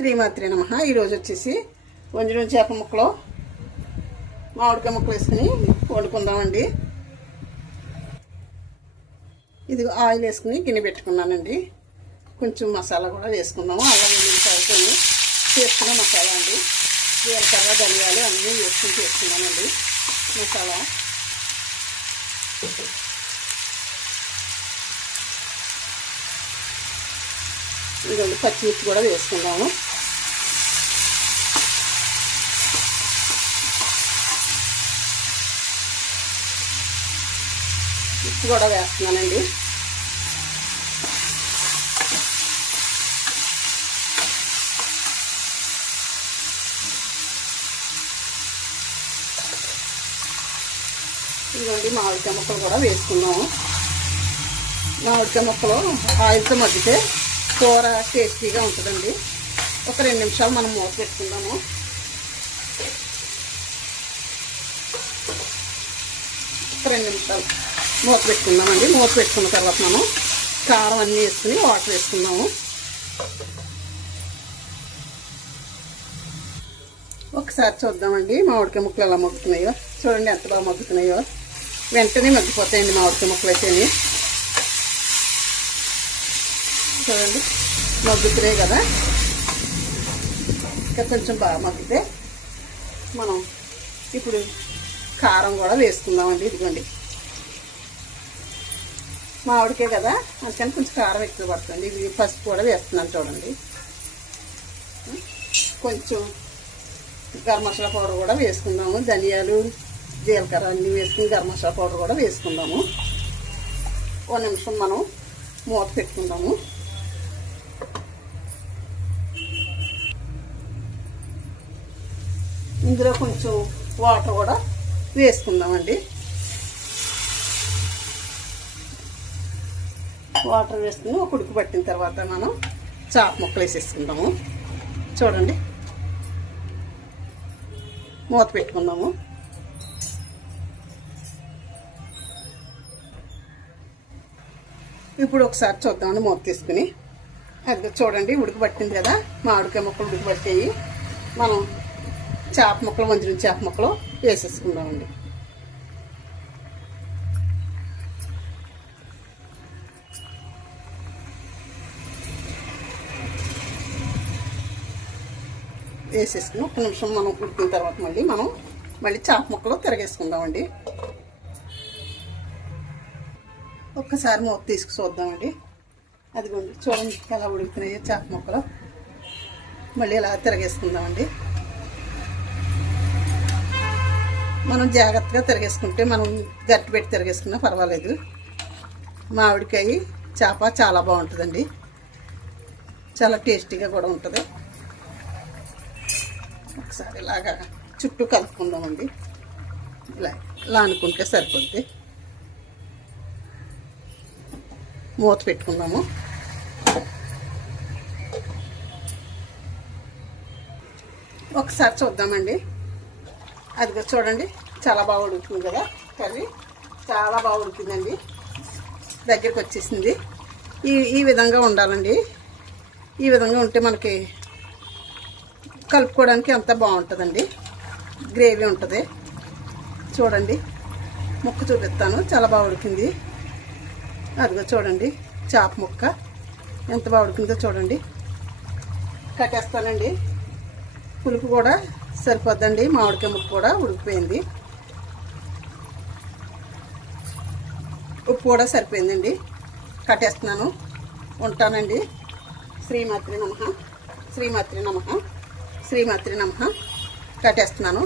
శ్రీమాత్రి నమః. ఈరోజు వచ్చేసి వంజరం చేప ముక్కలు మామిడికాయ ముక్కలు వేసుకుని వండుకుందామండి. ఇది ఆయిల్ వేసుకుని గిన్నె పెట్టుకున్నానండి. కొంచెం మసాలా కూడా వేసుకున్నాము. అల్లం వెల్లుల్లిపాయతో చేసుకున్న మసాలా అండి. జీలకర్ర ధనియాలు అన్నీ వేసుకుని చేసుకున్నానండి మసాలా. ఇదిగోండి పచ్చిమిర్చి కూడా వేసుకుందాము. ఉప్పు కూడా వేస్తున్నానండి. ఇదిగోండి మామిడికాయ ముక్కలు కూడా వేసుకున్నాము. మామిడికాయ ముక్కలు ఆయిల్తో మగ్గితే కూర టేస్టీగా ఉంటుందండి. ఒక 2 నిమిషాలు మనం మూత పెట్టుకుందాము. ఒక 2 నిమిషాలు మూత పెట్టుకుందామండి. మూత పెట్టుకున్న తర్వాత మనం కారం అన్నీ వేసుకుని వాటర్ వేసుకుందాము. ఒకసారి చూద్దామండి మామిడికాయ ముక్కలు ఎలా మగ్గుతున్నాయో. చూడండి ఎంత బాగా మగ్గుతున్నాయో. వెంటనే మగ్గిపోతాయండి మామిడికాయ ముక్కలు అయితే. చూడండి మగ్గుతున్నాయి కదా. ఇంకా కొంచెం బాగా మగ్గితే మనం ఇప్పుడు కారం కూడా వేసుకుందామండి. ఇదిగోండి మామిడికాయ కదా అందుకని కొంచెం కారం ఎక్కువ పడుతుంది. ఇది పసుపు కూడా వేస్తున్నాను చూడండి. కొంచెం గరం మసాలా పౌడర్ కూడా వేసుకుందాము. ధనియాలు జీలకర్ర అన్నీ వేసుకుని గరం మసాలా పౌడర్ కూడా వేసుకుందాము. 1 నిమిషం మనం మూత పెట్టుకుందాము. ఇందులో కొంచెం వాటర్ కూడా వేసుకుందామండి. వాటర్ వేసుకుని ఒక ఉడుకు పట్టిన తర్వాత మనం చేప ముక్కలు వేసేసుకుందాము. చూడండి మూత పెట్టుకుందాము. ఇప్పుడు ఒకసారి చూద్దామండి మూత తీసుకుని. అది చూడండి ఉడుకు పట్టింది కదా. మామిడికాయ ముక్కలు ఉడుకు పట్టాయి. మనం చేప ముక్కలు వంజరం చేప ముక్కలు వేసేసుకుందామండి. వేసేసుకుని 1 నిమిషం మనం ఉడికిన తర్వాత మళ్ళీ చేప ముక్కలు తిరగేసుకుందామండి. ఒక్కసారి మూత తీసుకు చూద్దామండి. అదిగోండి చూడండి ఎలా ఉడుకుతున్నాయో చేప ముక్కలు. మళ్ళీ ఇలా తిరగేసుకుందామండి. మనం జాగ్రత్తగా తిరగేసుకుంటే మనం గట్టి పెట్టి తిరగేసుకున్నా పర్వాలేదు. మామిడికాయ చేప చాలా బాగుంటుందండి. చాలా టేస్టీగా కూడా ఉంటుంది. ఒకసారి ఇలాగా చుట్టూ కలుపుకుందామండి. ఇలా అనుకుంటే సరిపోద్ది. మూత పెట్టుకుందాము. ఒకసారి చూద్దామండి. అదిగో చూడండి చాలా బాగా ఉడుకుతుంది కదా. కర్రీ చాలా బాగా ఉడికిందండి. దగ్గరికి వచ్చేసింది. ఈ విధంగా ఉండాలండి. ఈ విధంగా ఉంటే మనకి కలుపుకోవడానికి అంత బాగుంటుందండి. గ్రేవీ ఉంటుంది. చూడండి ముక్క చూపిస్తాను. చాలా బాగా ఉడికింది. అదిగో చూడండి చేప ముక్క ఎంత బాగా ఉడికిందో చూడండి. కట్టేస్తానండి. పులుపు కూడా సరిపోద్దండి. మామిడికాయ ముక్క కూడా ఉడికిపోయింది. ఉప్పు కూడా సరిపోయిందండి. కట్టేస్తున్నాను. ఉంటానండి. శ్రీమాత్రి నమః. శ్రీమాత్రి నమః. శ్రీమాత్రి నమః. కట్టేస్తున్నాను.